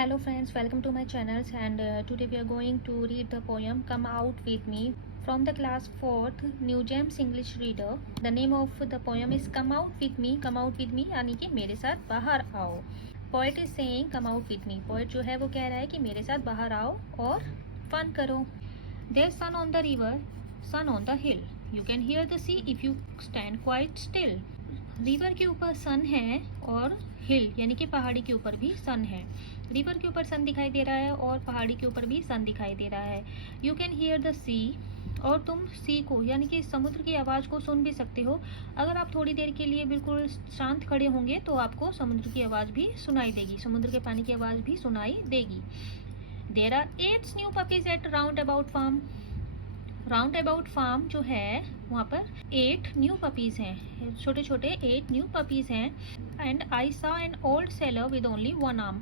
Hello friends, welcome to my channel and today we are going to read the poem Come Out With Me from the class 4th New Gems English Reader. The name of the poem is Come Out With Me. Come out with me यानी कि मेरे साथ बाहर आओ. Poet is saying come out with me. Poet जो है वो कह रहा है कि मेरे साथ बाहर आओ और fun करो. There's sun on the river, sun on the hill. You can hear the sea if you stand quite still. River के ऊपर सन है और हिल यानी कि पहाड़ी के ऊपर भी सन है. रिवर के ऊपर सन दिखाई दे रहा है और पहाड़ी के ऊपर भी सन दिखाई दे रहा है. यू कैन हियर द सी और तुम सी को यानी कि समुद्र की आवाज़ को सुन भी सकते हो. अगर आप थोड़ी देर के लिए बिल्कुल शांत खड़े होंगे तो आपको समुद्र की आवाज़ भी सुनाई देगी, समुद्र के पानी की आवाज़ भी सुनाई देगी. There are 8 new puppies at roundabout farm. Roundabout farm जो है वहाँ पर 8 न्यू पपीज़ हैं, छोटे छोटे 8 न्यू पपीज़ हैं. एंड आई सा an old seller with only one arm.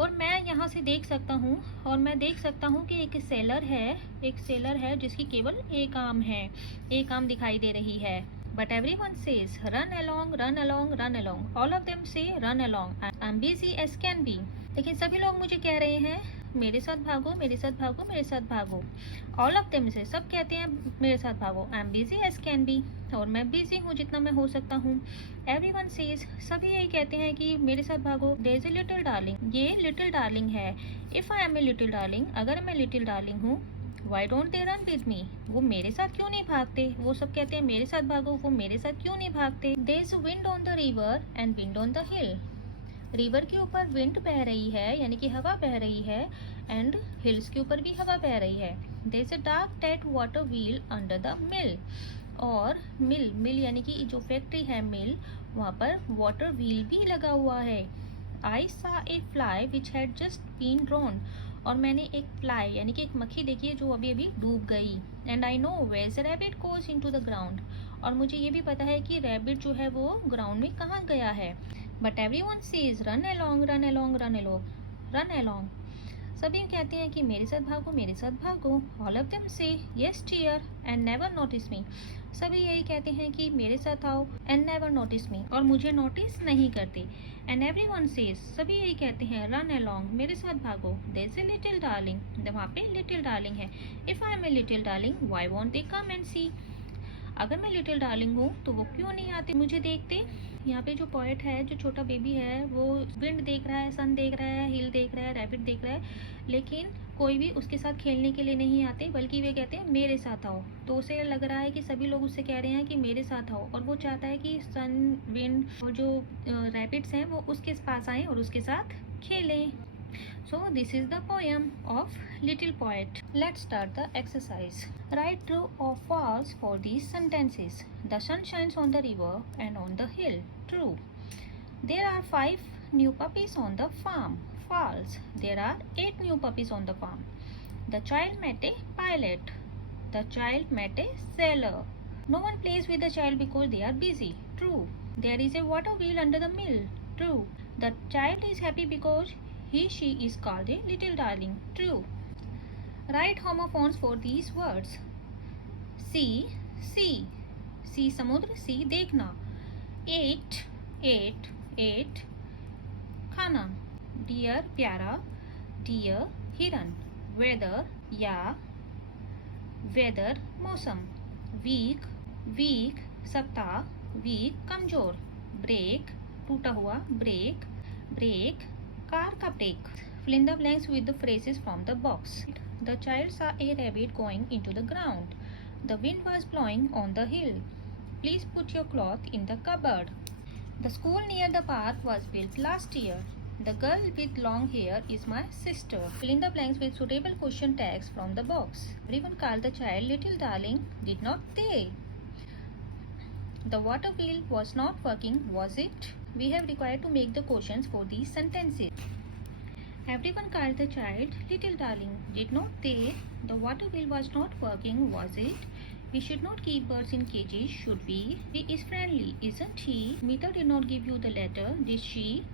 और मैं यहाँ से देख सकता हूँ और मैं देख सकता हूँ कि एक सेलर है जिसकी केवल एक आर्म है, एक आर्म दिखाई दे रही है. But everyone says run along run along run along. All of them say run along. I am busy as can be. लेकिन सभी लोग मुझे कह रहे हैं मेरे साथ भागो मेरे साथ भागो मेरे साथ भागो. ऑल ऑफ देम से सब कहते हैं मेरे साथ भागो. I am busy as can be और मैं बिजी हूँ जितना मैं हो सकता हूँ. एवरी वन सेज सभी यही कहते हैं कि मेरे साथ भागो. There is a little darling. ये लिटिल डार्लिंग है. If I am a little darling अगर मैं लिटिल डार्लिंग हूँ. Why don't they run with me. वो मेरे साथ क्यों नहीं भागते. वो सब कहते हैं मेरे साथ भागो, वो मेरे साथ क्यों नहीं भागते. There is wind on the river and wind on the hill. River के ऊपर विंड बह रही है यानी कि हवा बह रही है एंड हिल्स के ऊपर भी हवा बह रही है. There is a dark dead water wheel under the mill. और मिल यानी कि जो फैक्ट्री है मिल वहाँ पर वाटर व्हील भी लगा हुआ है. I saw a fly which had just been drawn. और मैंने एक फ्लाई यानी कि एक मक्खी देखी है जो अभी अभी डूब गई. And I know where the rabbit goes into the ground. और मुझे ये भी पता है कि रैबिट जो है वो ग्राउंड में कहाँ गया है. But everyone says run along run along run along run along. सभी कहते हैं कि मेरे साथ भागो मेरे साथ भागो. All of them say yes dear and never notice me. सभी यही कहते हैं कि मेरे साथ आओ एंड नेवर नोटिस मी और मुझे नोटिस नहीं करते. एंड एवरी वन सेज सभी यही कहते हैं रन अलॉन्ग मेरे साथ भागो. There is a little darling. वहाँ पे लिटिल डार्लिंग है. If I am a little darling why won't they come and see. अगर मैं लिटिल डार्लिंग हूँ तो वो क्यों नहीं आते मुझे देखते. यहाँ पे जो पोएट है, जो छोटा बेबी है, वो विंड देख रहा है, सन देख रहा है, हिल देख रहा है, रैबिट देख रहा है, लेकिन कोई भी उसके साथ खेलने के लिए नहीं आते बल्कि वे कहते हैं मेरे साथ आओ. तो उसे लग रहा है कि सभी लोग उससे कह रहे हैं कि मेरे साथ आओ और वो चाहता है कि सन विंड और जो रैबिट्स हैं वो उसके पास आएँ और उसके साथ खेलें. So this is the poem of Little Poet. Let's start the exercise. Write true or false for these sentences. The sun shines on the river and on the hill. True. There are 5 new puppies on the farm. False. There are 8 new puppies on the farm. The child met a pilot. The child met a sailor. No one plays with the child because they are busy. True. There is a water wheel under the mill. True. The child is happy because she is called a little darling. True. Write homophones for these words. See समुद्र, see देखना. Eight खाना. Dear प्यारा, dear हिरन. Weather या weather मौसम. Weak सप्ताह, weak कमजोर. Break टूटा हुआ, break कार का break. Fill in the blanks with the phrases from the box. The child saw a rabbit going into the ground. The wind was blowing on the hill. Please put your cloth in the cupboard. The school near the park was built last year. The girl with long hair is my sister. Fill in the blanks with suitable question tags from the box. Everyone called the child little darling, did not they? The water wheel was not working, was it? We have required to make the questions for these sentences. Everyone called the child little darling, did not they? The water wheel was not working, was it? We should not keep birds in cages, should we? He is friendly, isn't he? Mita did not give you the letter, did she?